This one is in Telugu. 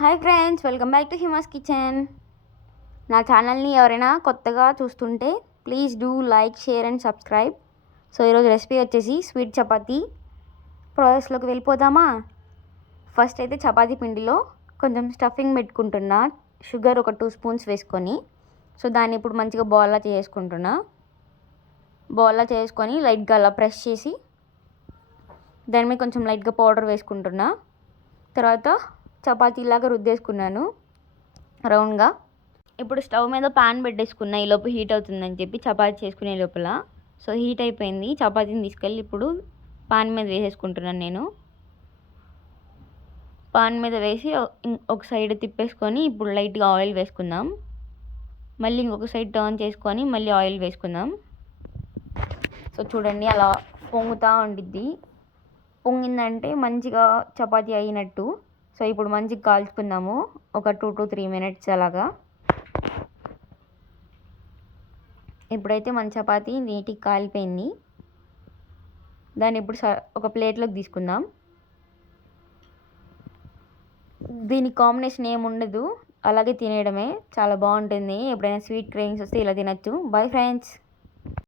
Hi friends, welcome back to Hima's kitchen. నా ఛానల్ని ఎవరైనా కొత్తగా చూస్తుంటే please do like, share and subscribe. So ఈరోజు రెసిపీ వచ్చేసి స్వీట్ చపాతీ. ప్రాసెస్లోకి వెళ్ళిపోదామా? ఫస్ట్ అయితే చపాతీ పిండిలో కొంచెం స్టఫింగ్ పెట్టుకుంటున్నా, షుగర్ ఒక 2 స్పూన్స్ వేసుకొని. సో దాన్ని ఇప్పుడు మంచిగా బాల్లా చేసుకుంటున్నా. బాల్లా చేసుకొని లైట్గా అలా ప్రెస్ చేసి దాని మీద కొంచెం లైట్గా పౌడర్ వేసుకుంటున్నా. తర్వాత చపాతీలాగా రుద్దేసుకున్నాను రౌండ్గా. ఇప్పుడు స్టవ్ మీద పాన్ పెట్టేసుకున్నా, ఈలోపు హీట్ అవుతుందని చెప్పి చపాతీ చేసుకునే లోపల. సో హీట్ అయిపోయింది. చపాతీని తీసుకెళ్ళి ఇప్పుడు పాన్ మీద వేసేసుకుంటున్నాను నేను. పాన్ మీద వేసి ఒక సైడ్ తిప్పేసుకొని ఇప్పుడు లైట్గా ఆయిల్ వేసుకుందాం. మళ్ళీ ఇంకొక సైడ్ టర్న్ చేసుకొని మళ్ళీ ఆయిల్ వేసుకుందాం. సో చూడండి, అలా పొంగుతూ ఉండిద్ది. పొంగిందంటే మంచిగా చపాతీ అయినట్టు. సో ఇప్పుడు మంచిగా కాల్చుకుందాము, ఒక 2 to 3 minutes అలాగా. ఇప్పుడైతే మన చపాతీ నీట్గా కాలిపోయింది. దాన్ని ఇప్పుడు ఒక ప్లేట్లోకి తీసుకుందాం. దీని కాంబినేషన్ ఏముండదు, అలాగే తినేయడమే. చాలా బాగుంటుంది. ఎప్పుడైనా స్వీట్ క్రేవింగ్స్ వస్తే ఇలా తినచ్చు. Bye friends.